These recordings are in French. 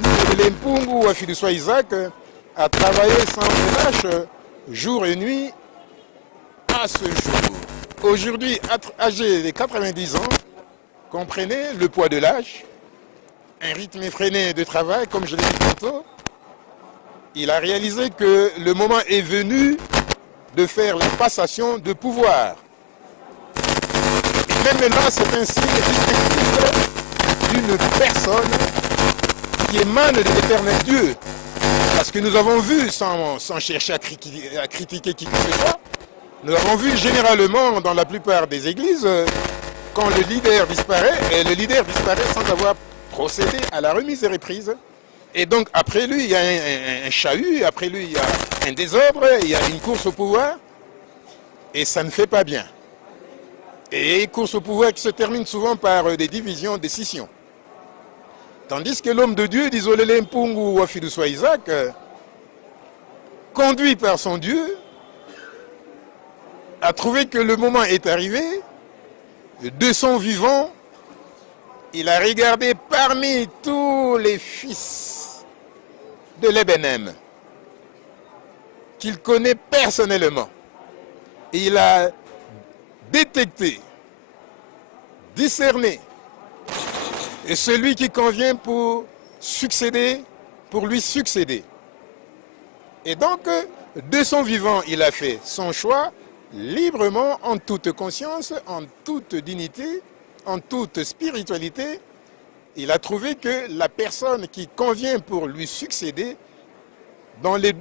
Mpungu Wafiduswa Isaac a travaillé sans relâche jour et nuit à ce jour. Aujourd'hui, âgé de 90 ans, comprenez le poids de l'âge, un rythme effréné de travail, comme je l'ai dit tantôt, il a réalisé que le moment est venu de faire la passation de pouvoir. Et même maintenant, c'est un signe distinctif d'une personne qui émane de l'éternel Dieu. Parce que nous avons vu, sans chercher à critiquer qui que ce soit, nous avons vu généralement dans la plupart des églises, quand le leader disparaît, et le leader disparaît sans avoir procédé à la remise des reprises. Et donc après lui, il y a un chahut, après lui, il y a un désordre, il y a une course au pouvoir, et ça ne fait pas bien. Et course au pouvoir qui se termine souvent par des divisions, des scissions. Tandis que l'homme de Dieu, Dizolele Mpungu Wafiduswa Isaac, conduit par son Dieu, a trouvé que le moment est arrivé, de son vivant, il a regardé parmi tous les fils de l'Ebenem, qu'il connaît personnellement. Et il a détecté, discerné, et celui qui convient pour succéder, pour lui succéder. Et donc, de son vivant, il a fait son choix librement, en toute conscience, en toute dignité, en toute spiritualité. Il a trouvé que la personne qui convient pour lui succéder, dans le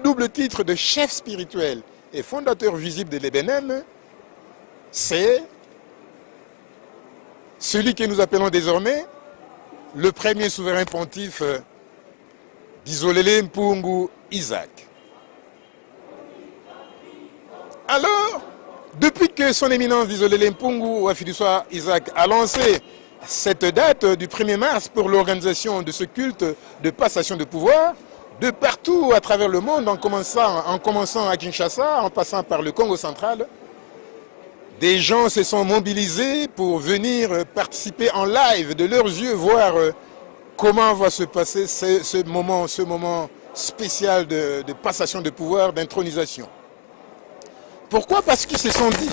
double titre de chef spirituel et fondateur visible de l'Ebenem, c'est celui que nous appelons désormais le premier souverain pontife Dizolele Mpungu Isaac. Alors, depuis que son éminence Dizolele Mpungu Wafiduswa Isaac a lancé cette date du 1er mars pour l'organisation de ce culte de passation de pouvoir, de partout à travers le monde, en commençant à Kinshasa, en passant par le Congo central, des gens se sont mobilisés pour venir participer en live de leurs yeux, voir comment va se passer ce moment spécial de passation de pouvoir, d'intronisation. Pourquoi? Parce qu'ils se sont dit,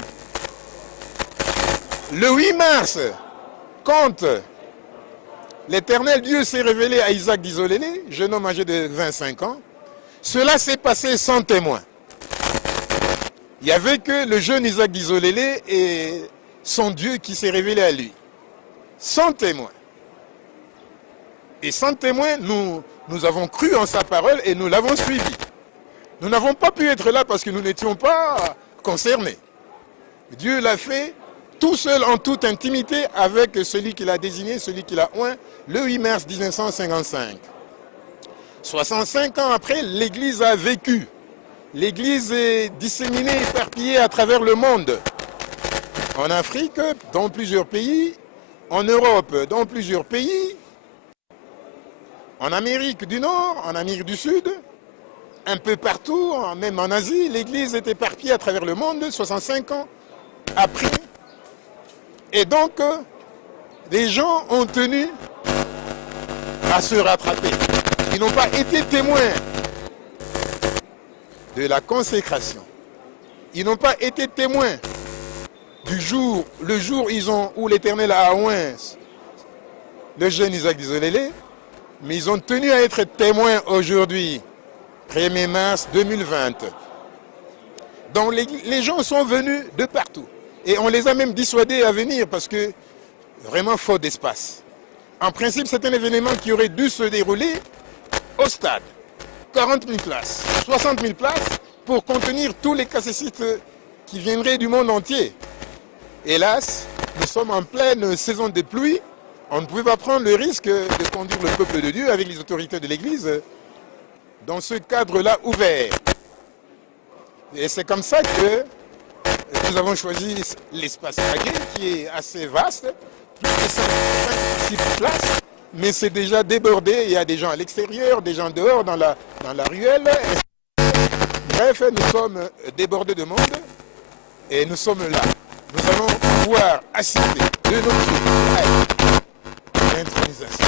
le 8 mars, quand l'Éternel Dieu s'est révélé à Isaac Dizolele, jeune homme âgé de 25 ans, cela s'est passé sans témoin. Il n'y avait que le jeune Isaac Dizolele et son Dieu qui s'est révélé à lui. Sans témoin. Et sans témoin, nous avons cru en sa parole et nous l'avons suivi. Nous n'avons pas pu être là parce que nous n'étions pas concernés. Dieu l'a fait tout seul, en toute intimité, avec celui qu'il a désigné, celui qu'il a oint, le 8 mars 1955. 65 ans après, l'Église a vécu. L'Église est disséminée, éparpillée à travers le monde. En Afrique, dans plusieurs pays, en Europe, dans plusieurs pays, en Amérique du Nord, en Amérique du Sud, un peu partout, même en Asie, l'Église est éparpillée à travers le monde, 65 ans après. Et donc, les gens ont tenu à se rattraper. Ils n'ont pas été témoins de la consécration. Ils n'ont pas été témoins du jour, le jour où l'Éternel a oint le jeune Isaac Dizolele, mais ils ont tenu à être témoins aujourd'hui, 1er mars 2020. Donc les gens sont venus de partout. Et on les a même dissuadés à venir parce que vraiment faute d'espace. En principe, c'est un événement qui aurait dû se dérouler au stade. 40 000 places, 60 000 places pour contenir tous les cassistes qui viendraient du monde entier. Hélas, nous sommes en pleine saison de pluie. On ne pouvait pas prendre le risque de conduire le peuple de Dieu avec les autorités de l'Église dans ce cadre-là ouvert. Et c'est comme ça que nous avons choisi l'espace Agé, qui est assez vaste, plus de 5 places, mais c'est déjà débordé. Il y a des gens à l'extérieur, des gens dehors, dans la ruelle. Bref, nous sommes débordés de monde et nous sommes là. Nous allons pouvoir assister de nos yeux à l'intronisation.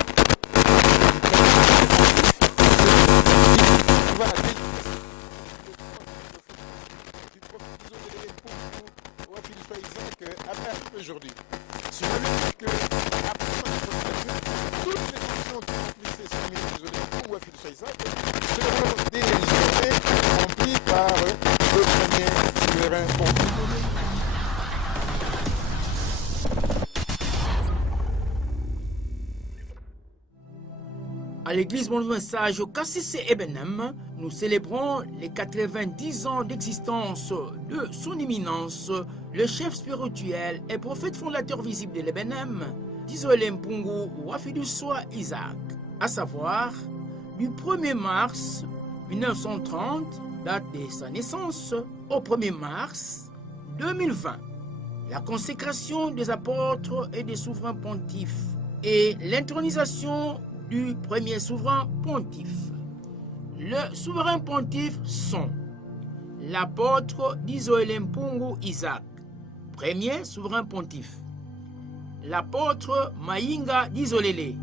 À l'église Bon Message au KCC Ebenem, nous célébrons les 90 ans d'existence de son éminence, le chef spirituel et prophète fondateur visible de l'Ebenem, d'Isolé Mpungu Wafiduswa Isaac, à savoir du 1er mars 1930, date de sa naissance, au 1er mars 2020. La consécration des apôtres et des souverains pontifes et l'intronisation du premier souverain pontife. Le souverain pontife sont l'apôtre d'Isolé Mpungu Isaac, premier souverain pontife. L'apôtre Maïnga d'Isolélé,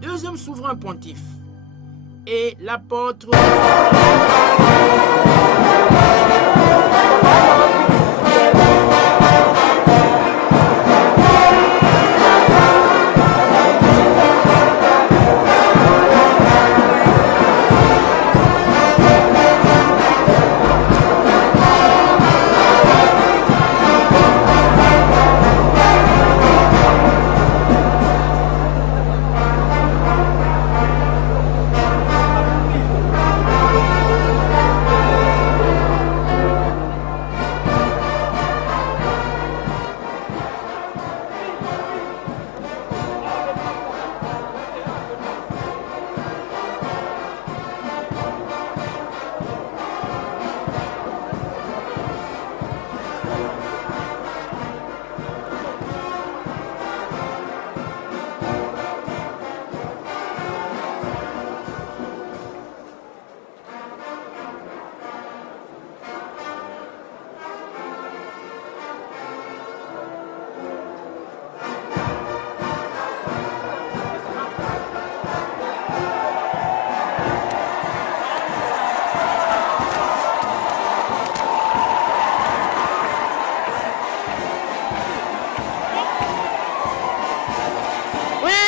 deuxième souverain pontife. Et l'apôtre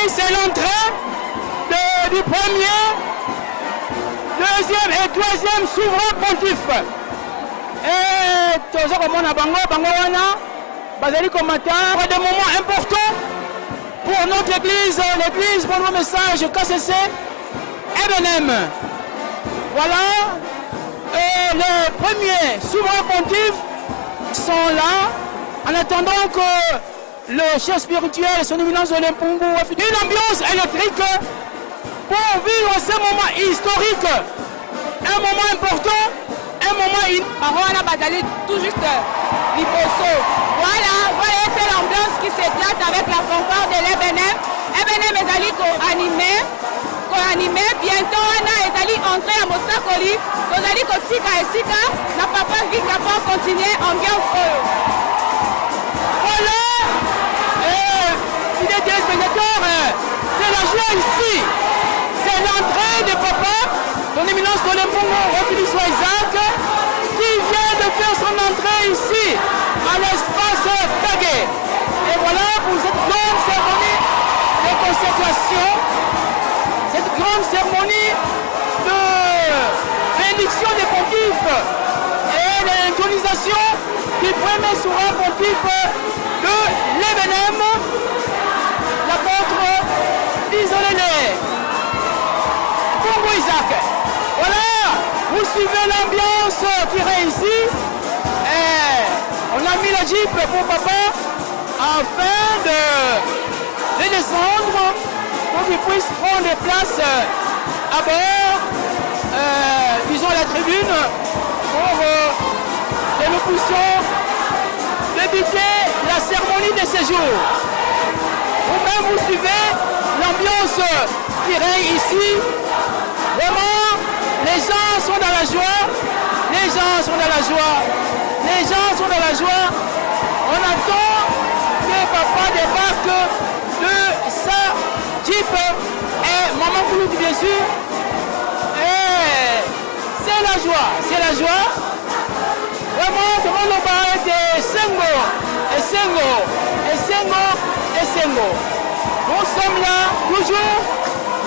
c'est l'entrée du premier, deuxième et troisième souverain pontife. Et toujours comme on a Bazali combattant, des moments importants pour notre église, l'église Bon Message KCC Ebenem. Voilà, et les premiers souverains pontifes sont là en attendant que le chef spirituel et son éminence Isolé Mpungu, une ambiance électrique pour vivre ce moment historique, un moment important, un moment Parole Bazali tout juste Liboso. Voilà, voyez cette ambiance qui s'éclate avec la fanfare de l'Ebenem. Ebenem Ezali co-animé, bientôt on a Ezali entré à Mosakoli, Ezali Kotika et Sika, n'a pas vite pour continuer ambiance. Voilà. C'est la joie ici, c'est l'entrée de papa, son éminence Isolé Mpungu Wafiduswa Isaac, qui vient de faire son entrée ici, à l'espace Kagé. Et voilà pour cette grande cérémonie de consécration, cette grande cérémonie de bénédiction des pontifes et l'intronisation du premier souverain pontife de l'Ebenem, l'apôtre d'Isolélé Mpungu Isaac. Voilà, vous suivez l'ambiance qui est ici. Et on a mis la jeep pour papa afin de descendre pour qu'il puisse prendre place à bord, disons la tribune, pour que nous puissions débuter la cérémonie de séjour. Vous-même, vous suivez l'ambiance qui règne ici. Vraiment, les gens sont dans la joie. Les gens sont dans la joie. Les gens sont dans la joie. On attend que papa débarque de sa jeep et maman Koulouk, bien sûr. Et c'est la joie. C'est la joie. Vraiment, devant nos barres de Sengo et Sengo et Sengo et Sengo. Nous sommes là, toujours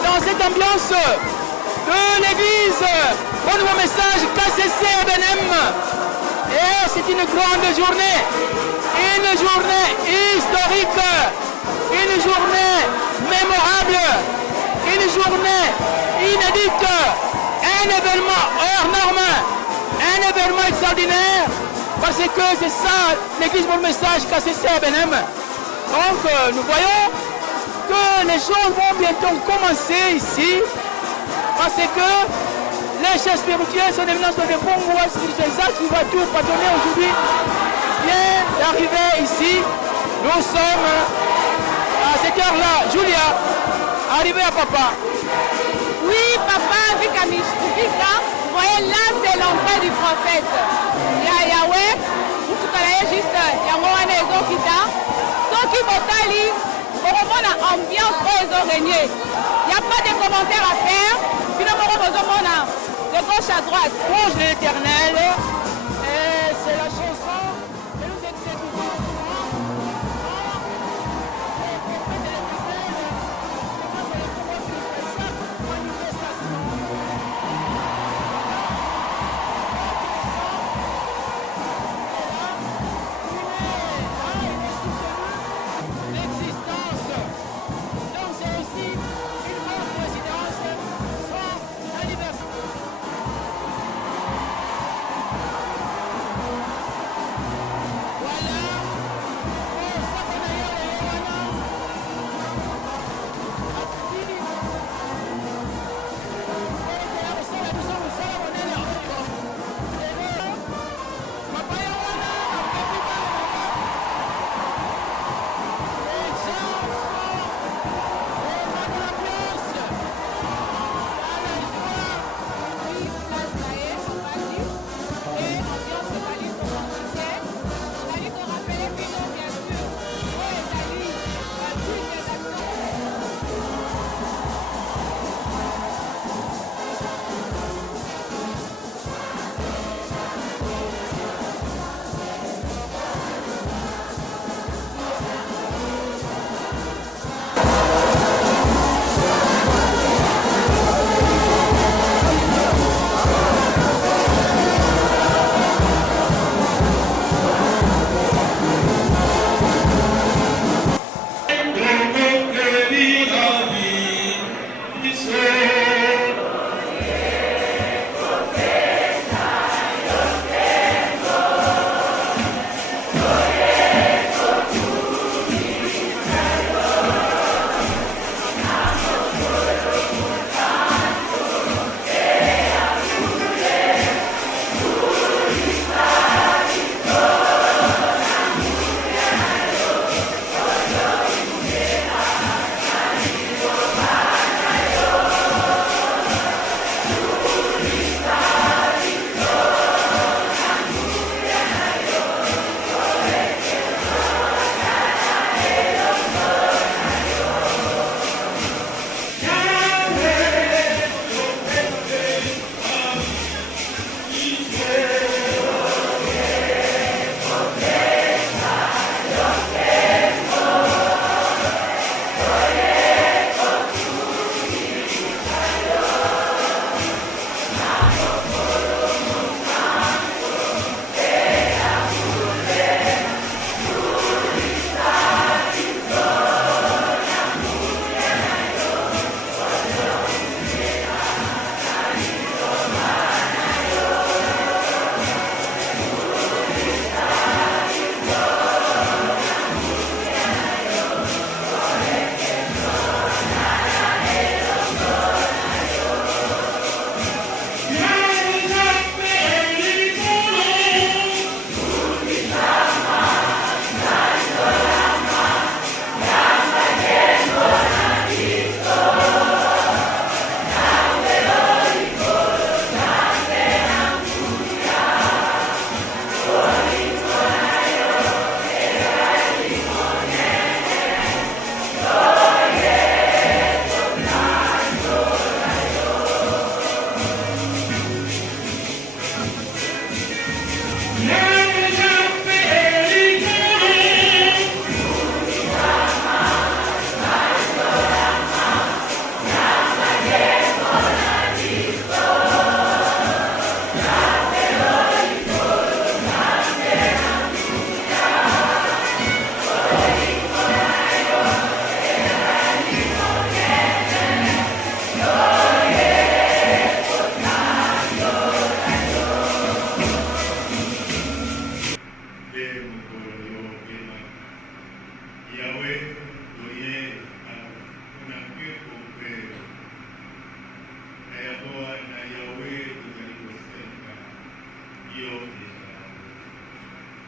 dans cette ambiance de l'église Bon Message KCC Ebenem. Et c'est une grande journée historique, une journée mémorable, une journée inédite, un événement hors norme, un événement extraordinaire, parce que c'est ça l'église pour le message KCC à Benem. Donc nous voyons que les choses vont bientôt commencer ici, parce que les chefs spirituels, son éminence de Bongo, c'est ça qui va tout patronner aujourd'hui, vient d'arriver ici. Nous sommes à cette heure-là, Julia, arrivée à Papa. Oui, Papa, avec Amishkubika, vous voyez là, c'est l'entrée du prophète. Il y a Yahweh, vous connaissez juste Yahweh et Zokita. Ceux qui votali, au moment de l'ambiance où ils ont régné. Il n'y a pas de commentaires à faire, finalement, on a de gauche à droite. Proche de l'éternel, et c'est la chanson que nous exécutons l'existence. Donc c'est aussi une bonne présidence, son anniversaire.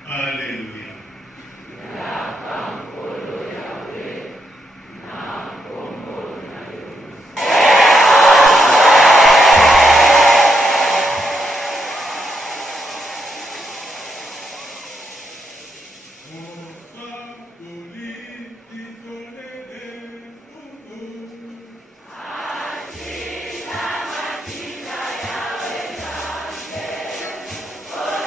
Alléluia. Oh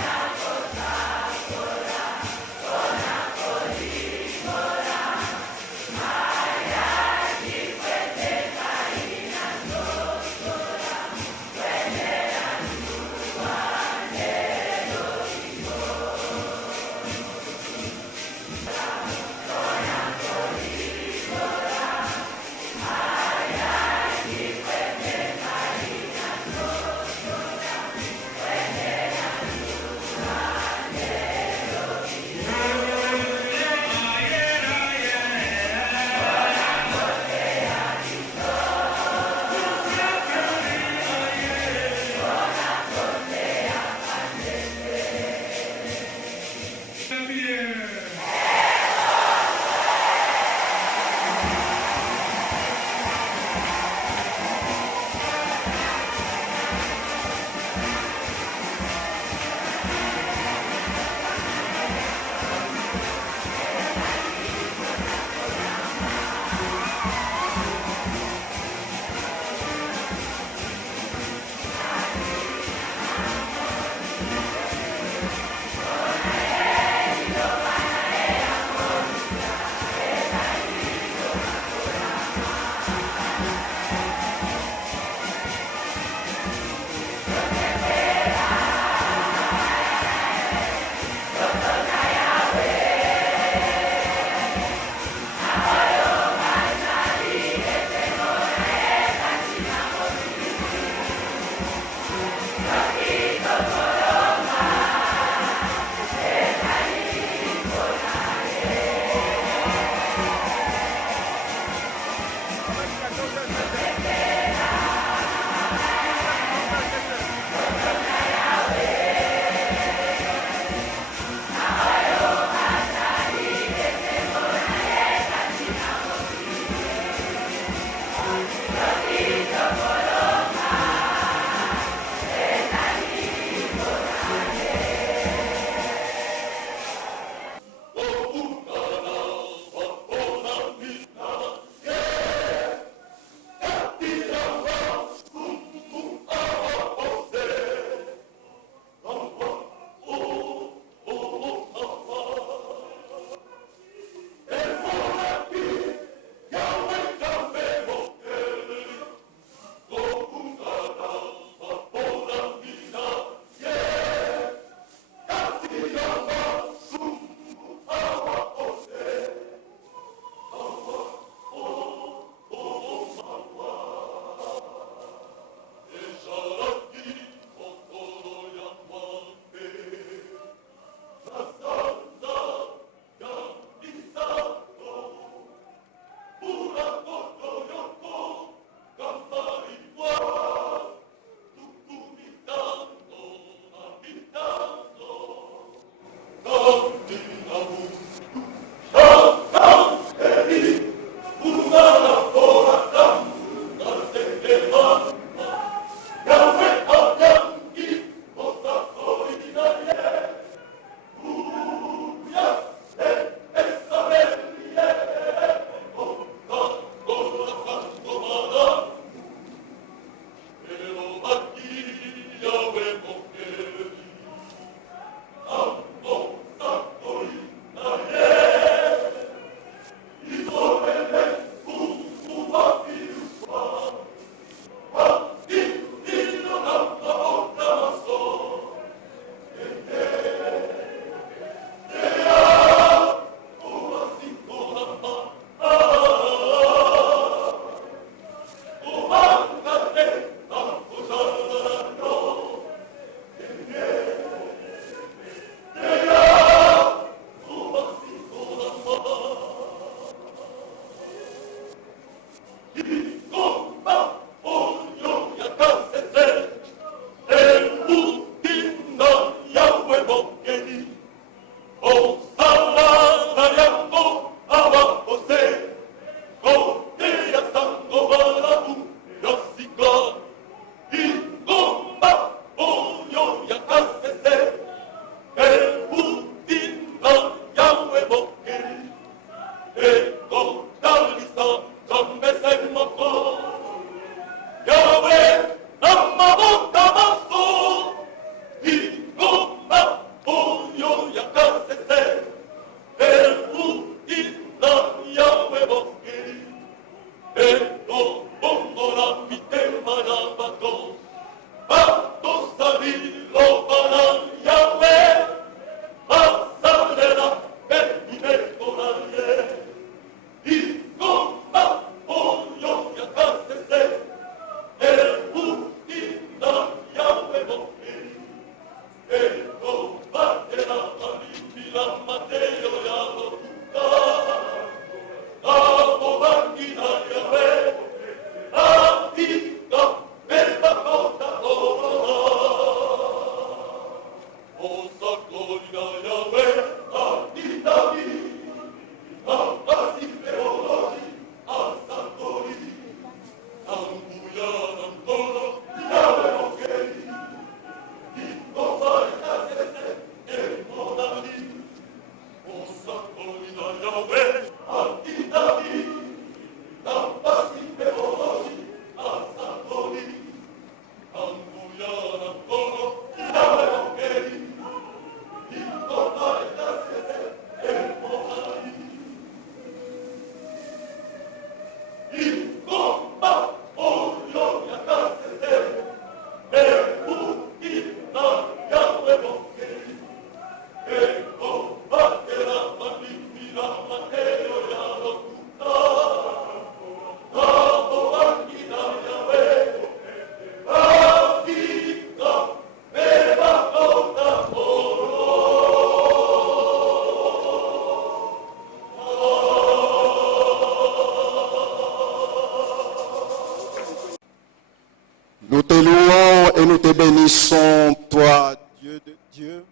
Nous te louons et nous te bénissons, toi, Dieu de Dieu,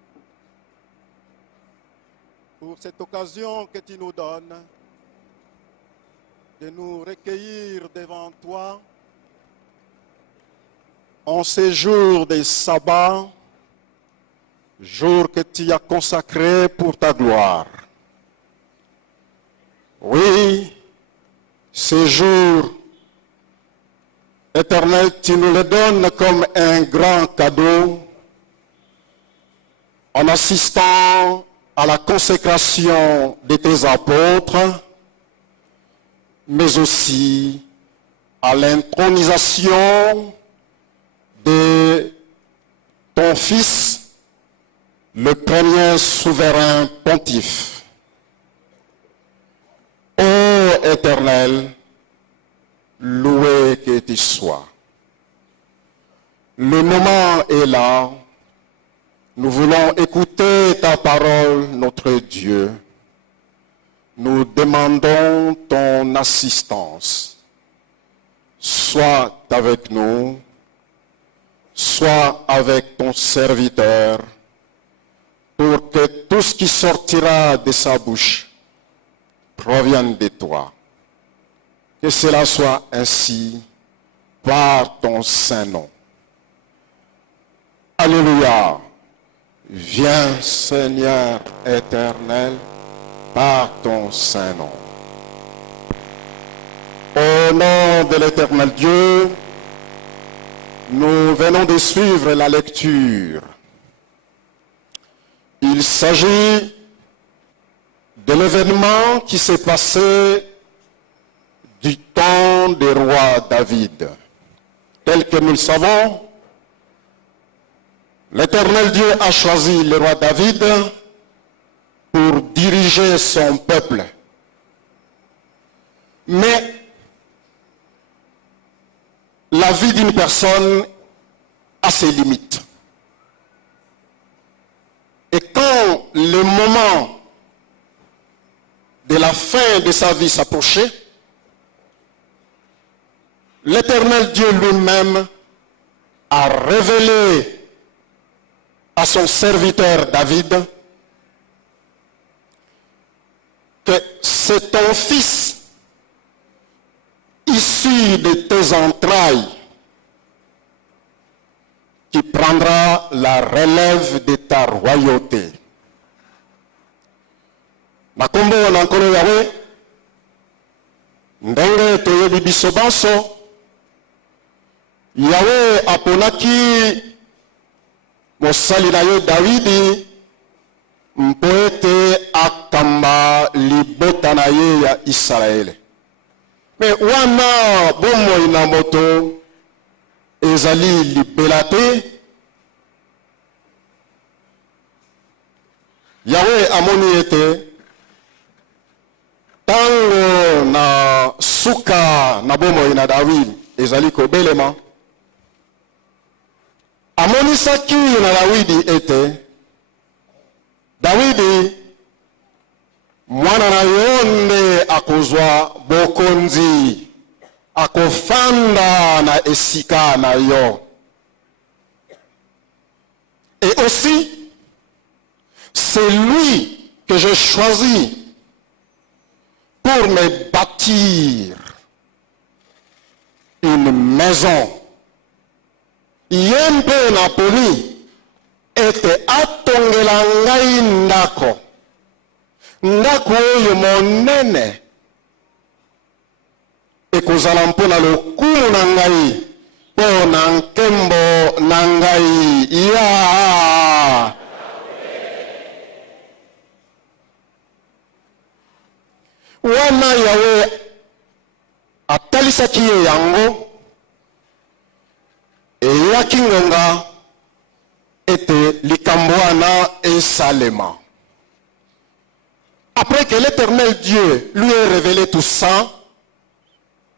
pour cette occasion que tu nous donnes de nous recueillir devant toi en ces jours de sabbat, jour que tu as consacré pour ta gloire. Oui, ces jours éternels, tu nous les donnes comme un grand cadeau en assistant à la consécration de tes apôtres, mais aussi à l'intronisation de ton Fils, le premier souverain pontife. Ô Éternel, loué que tu sois. Le moment est là. Nous voulons écouter ta parole, notre Dieu. Nous demandons ton assistance. Sois avec nous, sois avec ton serviteur, pour que tout ce qui sortira de sa bouche provienne de toi. Que cela soit ainsi par ton saint nom. Alléluia. Viens, Seigneur éternel, par ton saint nom. Au nom de l'éternel Dieu, nous venons de suivre la lecture. Il s'agit de l'événement qui s'est passé du temps du roi David. Tel que nous le savons, l'Éternel Dieu a choisi le roi David pour diriger son peuple. Mais la vie d'une personne a ses limites. Et quand le moment de la fin de sa vie s'approchait, l'Éternel Dieu lui-même a révélé à son serviteur David que c'est ton fils issu de tes entrailles qui prendra la relève de ta royauté. Nakombo nankolo yawe ndenge toyebi biso banso Yawe aponaki mosali na yo Davidi mpo ete akamba libota na ye ya Israele. Me wana bomoi na moto ezali libela te. Yahweh amoni ete tango na suka na bomoi na David ezali kobelema, amonisaki na Dawidi ete Dawidi mwana na yo nde akozwa bokonzi, akofanda na esika na yo. Et aussi, c'est lui que j'ai choisi pour me bâtir une maison. Yempe Napoli ete atongela ngai ndako. Ndako oyo monene ekozala mpona lokumu na ngai, mpo na nkembo na ngai ya. Wana Yahweh atalisaki ye yango, eyaki ngonga ete likambo wana esalema. Après que l'Éternel Dieu lui ait révélé tout ça,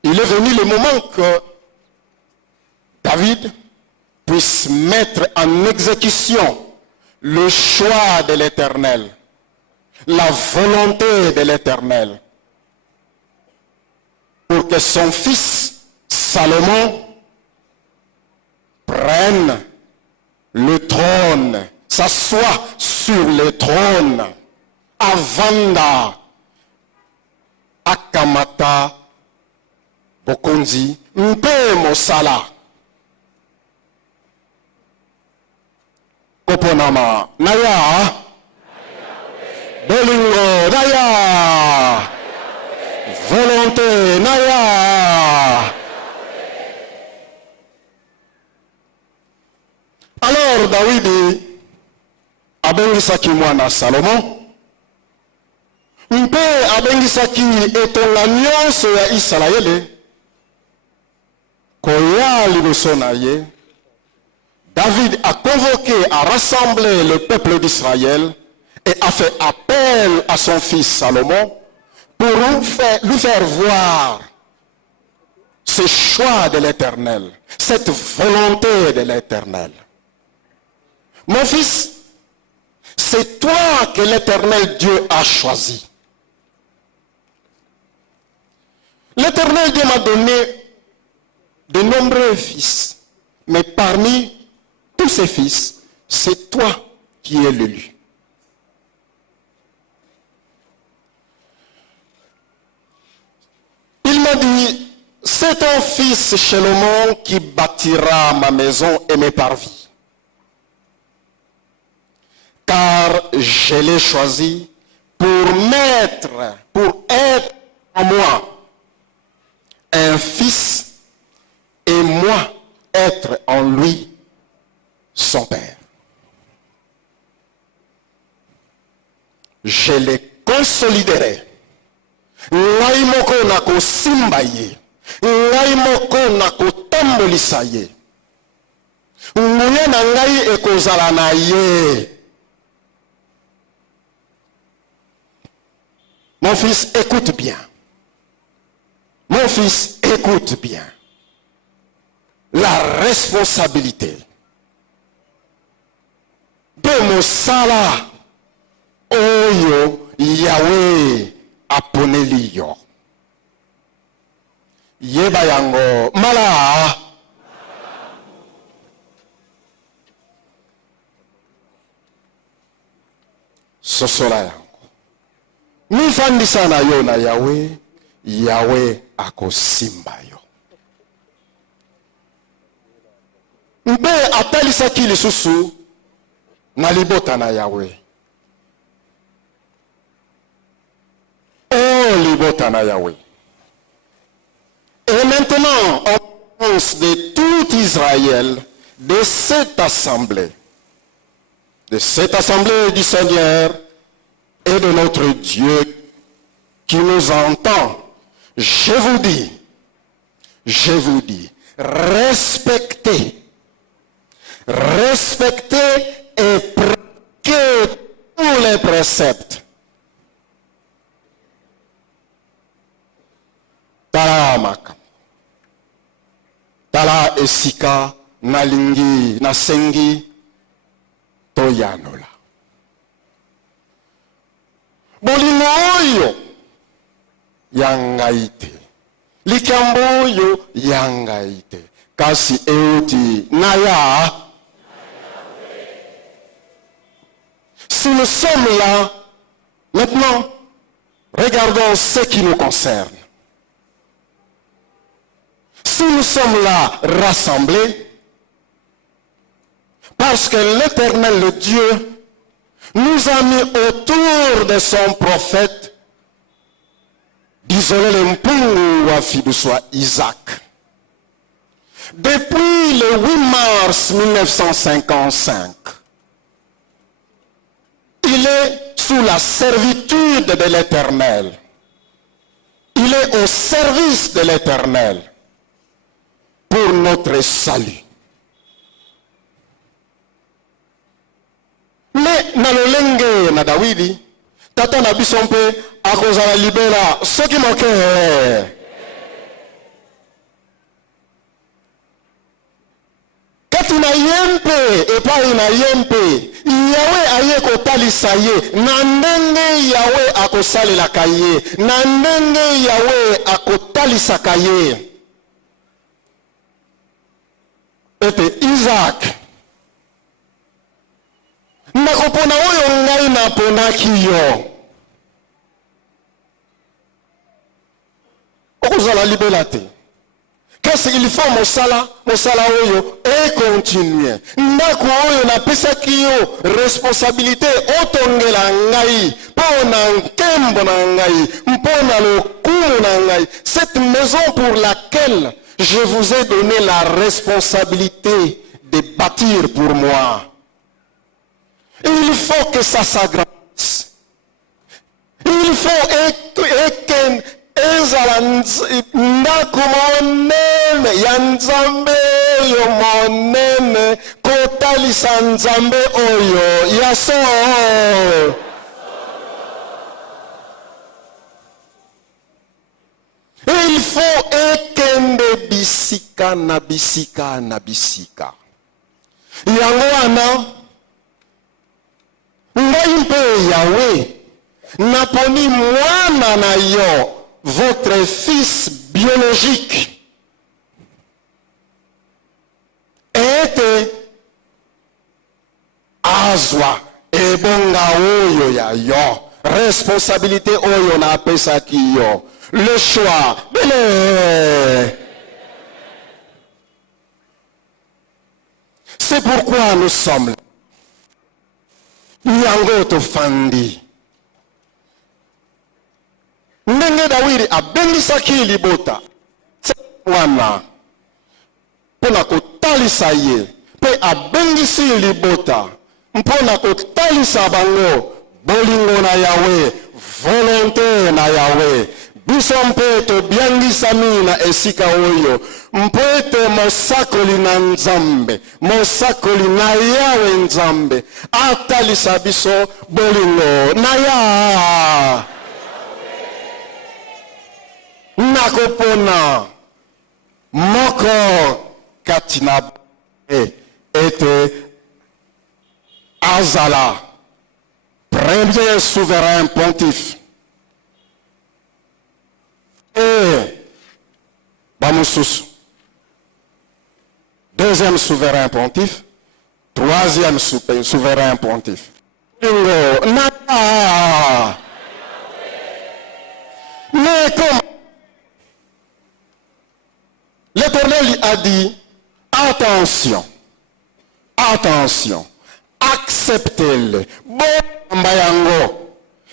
il est venu le moment que David puisse mettre en exécution le choix de l'Éternel, la volonté de l'Éternel, pour que son fils Salomon prenne le trône, s'assoie sur le trône, avanda akamata bokonzi mpe mosala. Koponama naya bolingo naya volonté naya. Alors Dawidi abengisaki mwana Salomon, mpe abengisaki etonga nyonso ya Israele koya liboso na ye. David a convoqué, a rassemblé le peuple d'Israël et a fait appel à son fils Salomon pour lui faire voir ce choix de l'Éternel, cette volonté de l'Éternel. Mon fils, c'est toi que l'Éternel Dieu a choisi. L'Éternel Dieu m'a donné de nombreux fils, mais parmi tous ces fils, c'est toi qui es l'élu. Il m'a dit, c'est ton fils Salomon qui bâtira ma maison et mes parvis. Car je l'ai choisi pour être en moi un fils et moi être en lui son père. Je les consoliderai. Ngai moko nako simba ye. Ngai moko nako tambolisa ye. Nguya na ngai ekozala na ye. Mon fils, écoute bien. Mon fils, écoute bien. La responsabilité de mosala oyo Yahweh aponeli yo. Yeba yango mala. Sosola yango. Nifandisa na yo na Yahweh, Yahweh akosimba yo. Mbe atalisaki lisusu na libota na Yahweh. Oh, libota na Yahweh. Et maintenant, on pense de tout Israël, de cette assemblée du Seigneur et de notre Dieu qui nous entend. Je vous dis, respecter et pratiquer tous les préceptes. Tala esika nalingi nasengi toyanola. Bolingo oyo yangaite. Likambo oyo yangaite. Kasi euti naya. Si nous sommes là, maintenant, regardons ce qui nous concerne. Si nous sommes là rassemblés, parce que l'Éternel, le Dieu, nous a mis autour de son prophète d'isoler l'empungu à fille de soi Isaac. Depuis le 8 mars 1955, il est sous la servitude de l'Éternel. Il est au service de l'Éternel pour notre salut. Mais nalolenge na Dawidi, tata na biso mpe akozala libera soki moke. Kati na yempe epai na yempe, Yahweh aye kotalisa ye, na ndenge Yahweh akosalelaka ye, na ndenge Yahweh akotalisaka ye. Ete Isaac nakopona oyo ngai naponaki yo okozala libela te. Qu'est-ce qu'il faut mosala oyo et continuer. Ndako oyo napesaki yo responsabilité otongela ngai pona nkembo na ngai mpona lokumu na ngai. Cette maison pour laquelle je vous ai donné la responsabilité de bâtir pour moi. Il faut que ça s'agrandisse. Il faut que ezala ndako monene ya nzambe oyo monene kotalisa nzambe oyo ya so. Il faut ekende bisika na bisika na bisika. Yango wana ngai mpe Yahweh naponi mwana na yo, votre fils biologique, ete azwa ebonga oyo ya yo, responsabilité oyo na pesaki yo, le choix bele. C'est pourquoi nous sommes là. Yango to fandi. Ndenge Dawidi abengisaki libota wana mpona kotalisa ye, mpe abengisi libota mpona kotalisa bango bolingo na Yahweh, volonté na Yahweh. Biso mpe tobiangisami na esika oyo mpo ete mosakoli na Nzambe, mosakoli na Yahweh Nzambe atalisa biso bolingo na ya. Nakopona moko katina ete azala premier souverain pontife. Et Bamousous, deuxième souverain pontife, troisième souverain pontife. Mais comme l'Éternel a dit, attention, attention, acceptez-le. Bon, mbayango.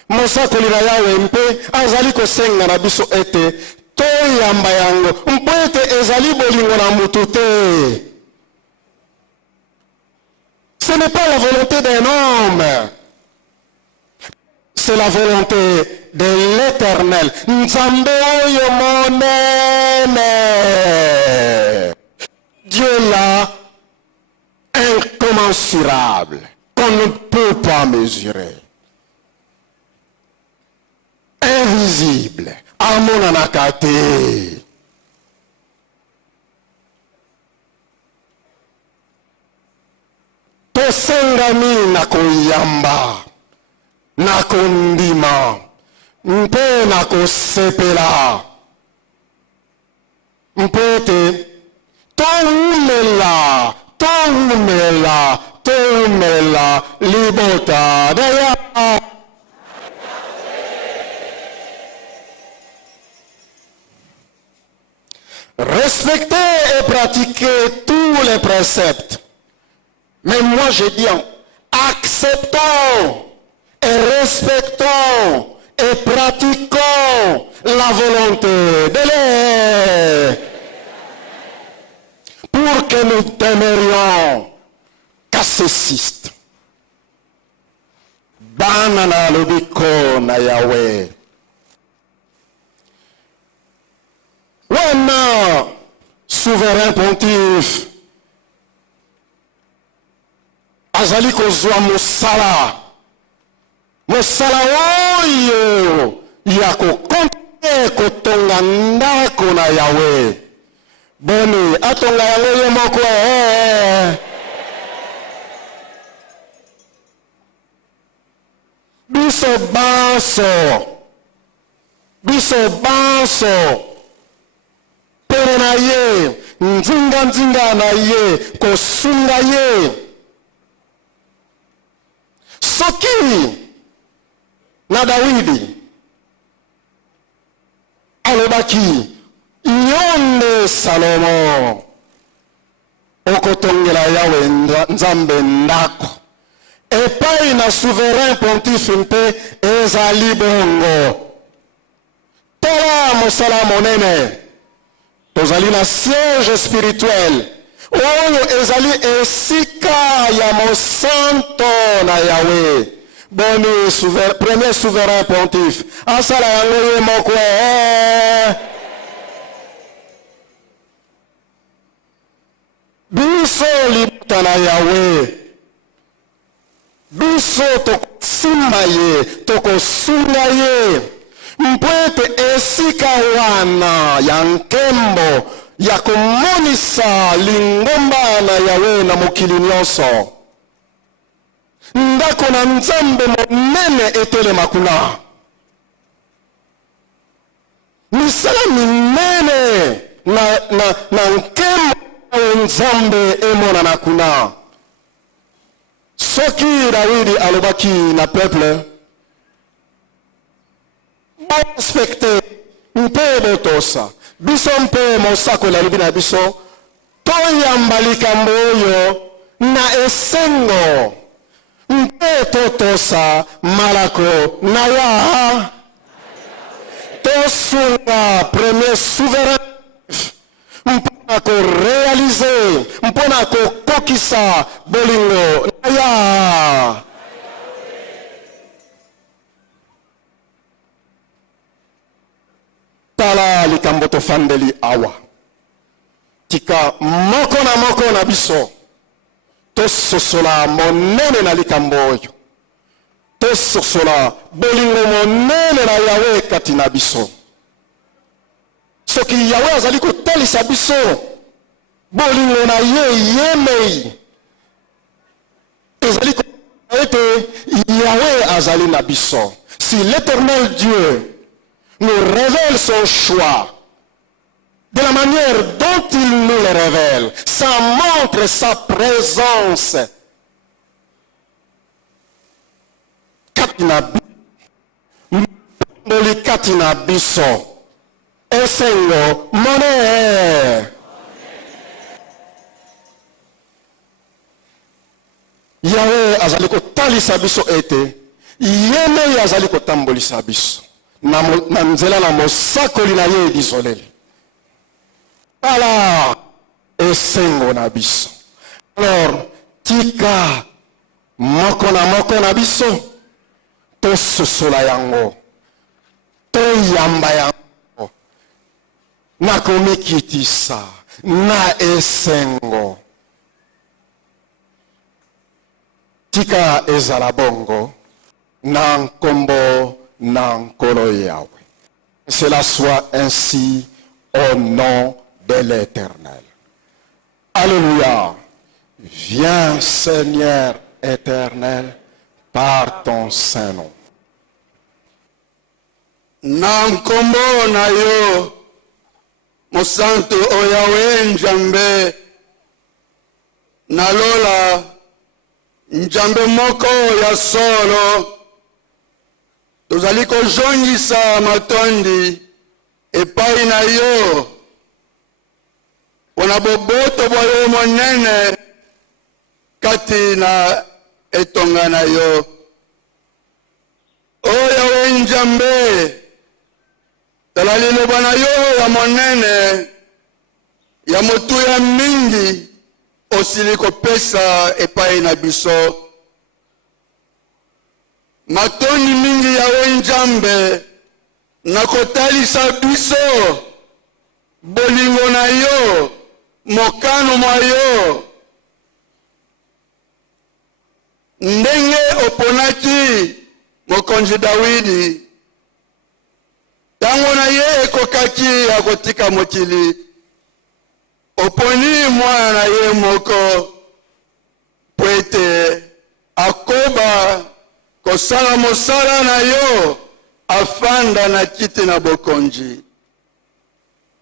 Mosakoli na Yahweh mpe azali kosenga na biso ete toyamba yango mpo ete ezali bolingo na mutu te. Ce n'est pas la volonté d'un homme, c'est la volonté de l'Éternel. Nzambe oyo monene Dieu là, incommensurable, qu'on ne peut pas mesurer. Invisible, amonanakate. Tosengami nakoyamba, nakondima, mpe nakosepela, mpete toumela, libota daya. Respectez et pratiquez tous les préceptes. Mais moi je dis, acceptons et respectons et pratiquons la volonté de l'Éternel pour que nous demeurions cassésistes. Banana lobiko na Yahweh. Wana souverain pontife azali kozwa mosala oyo ya kokonte kotonga ndako na Yawe. Boni atonga yango ye moko biso banso pere na ye, nzinga na ye, kosunga ye. Soki na Dawidi alobaki yonde Salomo okotongela Yawe nzambe ndako epai na souverain pontife mpe ezali bongo. Tala mosala monene, tozali na siège spirituel oyo ezali esika ya mosanto na Yawe. Boni premier souverain pontife asala yango ye moko. Biso libota na Yawe, biso tokosimba ye, tokosunga ye, mpwete esika wana ya nkembo ya komonisa lingomba na Yawe na mokili nyonso. Ndako na nzambe monene etelema kuna. Misala minene na nkembo nzambe emonana kuna. Soki Dawidi alobaki na peuple, respecte mpe botosa biso mpe mosako la libi na biso, toyamba likambo oyo na esengo mpe totosa malako na ya. Tosunga premier souverain mpona korealize, mpona kokokisa bolingo na ya. Tala likambo tofandeli awa. Tika moko na biso tososola monene na likambo oyo. Tososola bolingo monene na Yawe kati na biso. Soki Yawe azali kotalisa biso bolingo na ye yemei, ezali ete Yawe azali na biso. Si l'Éternel Dieu nous révèle son choix, de la manière dont il nous le révèle, ça montre sa présence. Katina biso esengo mone. Yawe azali kotalisa biso ete yeme azali kotambolisa biso na nzela na mosakoli na ye edizoleli. Ala esengo na biso. Alors tika moko na biso tososola yango, toyamba yango na komikitisa na esengo tika ezala bongo na nkombo na nkolo Yahweh. Cela soit ainsi au nom de l'Éternel. Alléluia. Viens Seigneur éternel par ton saint nom. Na nkombo na yo mosantu o Yahweh Nzambe nalola Nzambe moko ya solo tozali kozongisa matondi epai na yo mpona boboto bwa yo monene kati na etonga na yo. O Yahweh Nzambe, tala liloba na yo ya monene ya motuya mingi osili kopesa epai na biso. Matoni mingi Yahweh Nzambe nakotalisa biso bolingo na yo, mokano mwa yo, ndenge oponaki mokonzi Dawidi tango na ye ekokaki akotika mokili. Oponi mwana na ye moko po ete akoba kosala mosala na yo afanda na kiti na bokonzi.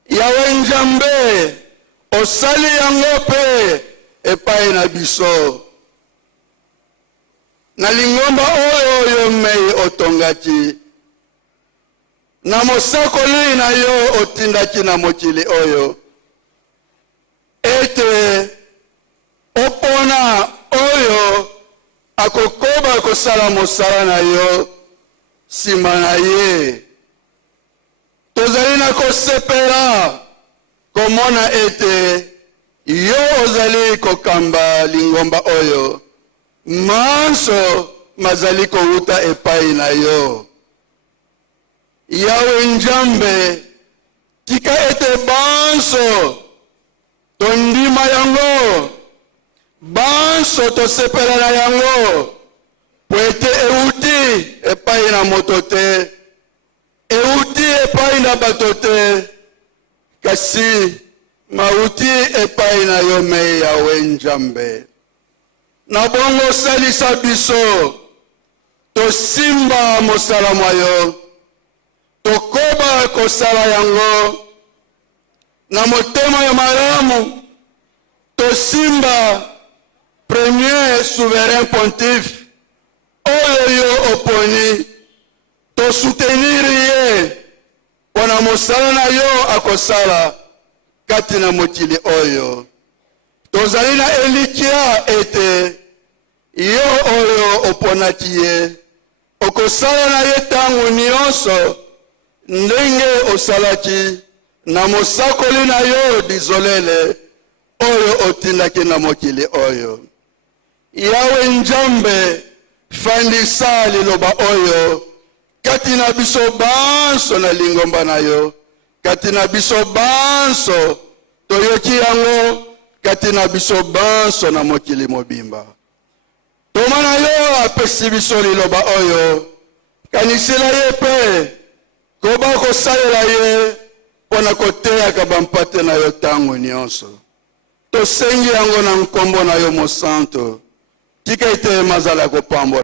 Yahweh Nzambe osali yango pe epai na biso na lingomba oyo yo mei otongaki na mosakoli na yo otindaki na mokili oyo ete opona oyo akokoba kosala mosala na yo nsima na ye. Tozali na kosepela komona ete yo ozali kokamba lingomba oyo manso mazali kouta epai na yo. Yahweh Nzambe, tika ete banso tondima yango, banso tosepela na yango, po ete euti epai na moto te, euti epai na bato te, kasi mauti epai na yo me Yahweh Nzambe. Na bongo salisa biso tosimba mosala mwa yo, tokoba kosala yango na motema ya malamu, tosimba premier souverain pontife oyo yo oponi, tosoutenir ye mpona mosala na yo akosala kati na mokili oyo. Tozali na elikia ete yo oyo oponaki ye okosala na ye tango nyonso ndenge osalaki na mosakoli na yo dizolele oyo otindaki na mokili oyo. Yahweh Nzambe, fandisa liloba oyo kati na biso banso na lingomba na yo, kati na biso banso toyoki yango, kati na biso banso na mokili mobimba. Toma na yo apesi biso liloba oyo, kanisila ye pe koba kosalela ye mpona koteyaka bampate na yo tango nyonso. Tosengi yango na nkombo na yo mosanto, tika ete mazala kopambola.